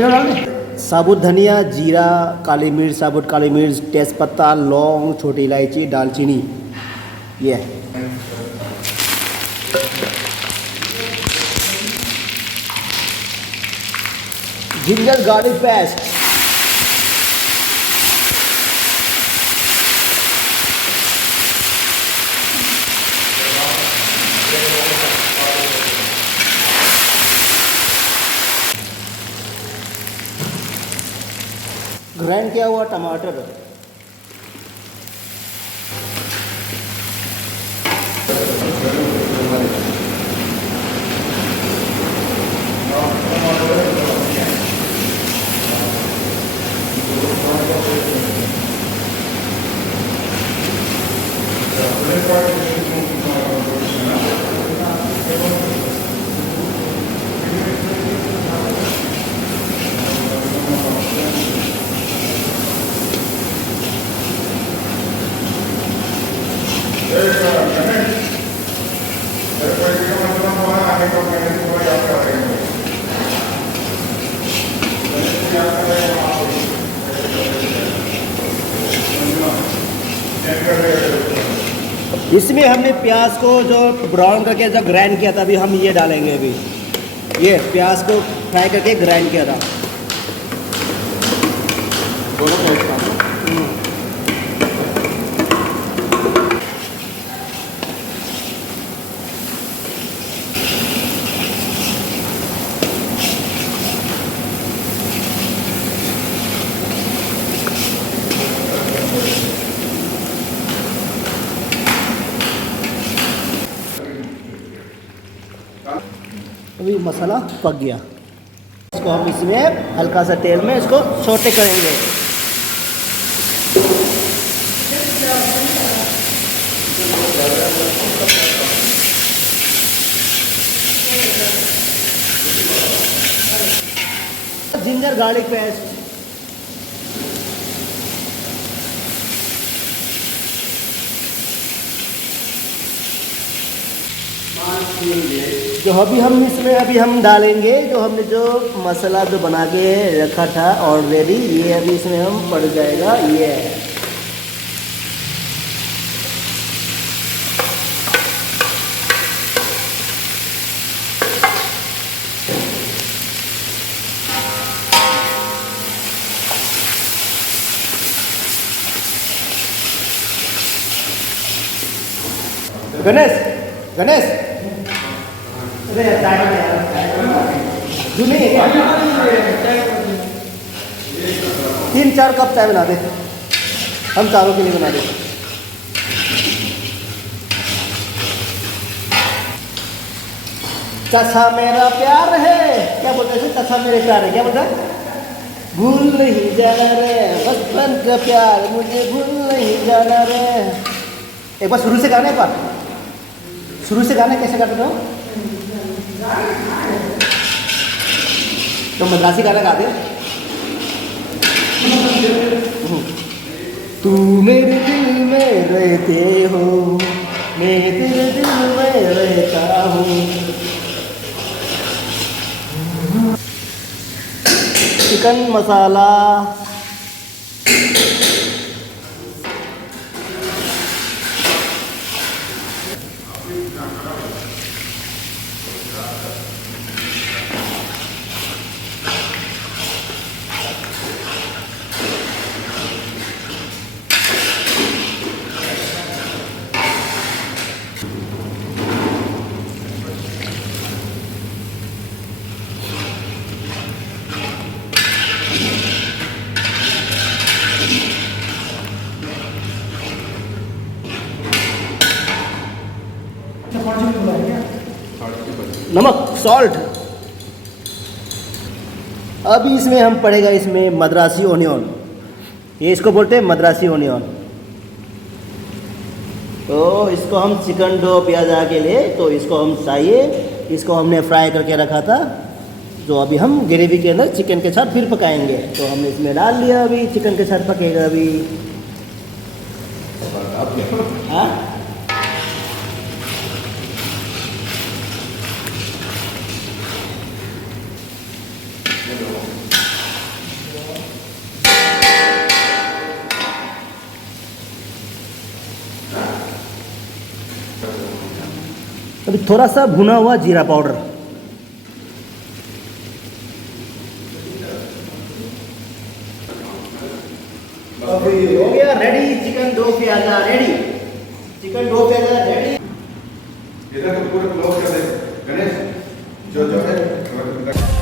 जीरा डाल दें। साबुत धनिया, जीरा, काली मिर्च, साबुत काली मिर्च, तेज़पत्ता, लौंग, छोटी इलायची, दालचीनी, ये जिंजर गार्लिक पेस्ट, ग्राइंड किया हुआ टमाटर, इसमें हमने प्याज को जो ब्राउन करके जो ग्राइंड किया था, अभी हम ये डालेंगे। अभी ये प्याज को फ्राई करके ग्राइंड किया था। अभी मसाला पक गया, इसको हम इसमें हल्का सा तेल में इसको सौटे करेंगे। जिंजर गार्लिक पेस्ट, जो अभी हम इसमें अभी हम डालेंगे जो हमने जो मसाला जो बना के रखा था ऑलरेडी, ये अभी इसमें हम पड़ जाएगा। ये गणेश गणेश नहीं 3-4 कप चाय बना दे, हम चारों के लिए बना दे। चचा मेरा प्यार है, क्या बोलते हैं? चचा मेरे प्यार है, क्या बोलता है? भूल नहीं जाना रे बचपन का प्यार, मुझे भूल नहीं जाना रे। एक बार शुरू से गाना, एक बार शुरू से गाना कैसे गाते हो? तो मद्रासी गाना गा दे। तू मेरे दिल में रहते हो, मैं तेरे दिल में रहता हूँ। चिकन मसाला, नमक, सॉल्ट। अभी इसमें हम पड़ेगा इसमें मद्रासी ओनियन, ये इसको बोलते हैं मद्रासी ओनियन। तो इसको हम चिकन डो प्याजा के लिए, तो इसको हम चाहिए, इसको हमने फ्राई करके रखा था, जो अभी हम ग्रेवी के अंदर चिकन के साथ फिर पकाएंगे। तो हमने इसमें डाल लिया, अभी चिकन के साथ पकेगा अभी। हाँ अभी थोड़ा सा भुना हुआ जीरा पाउडर, अभी हो गया रेडी। चिकन दो प्याजा रेडी, चिकन दो प्याजा रेडी। इधर तो पूरा क्लोज कर दे गणेश, जो जो है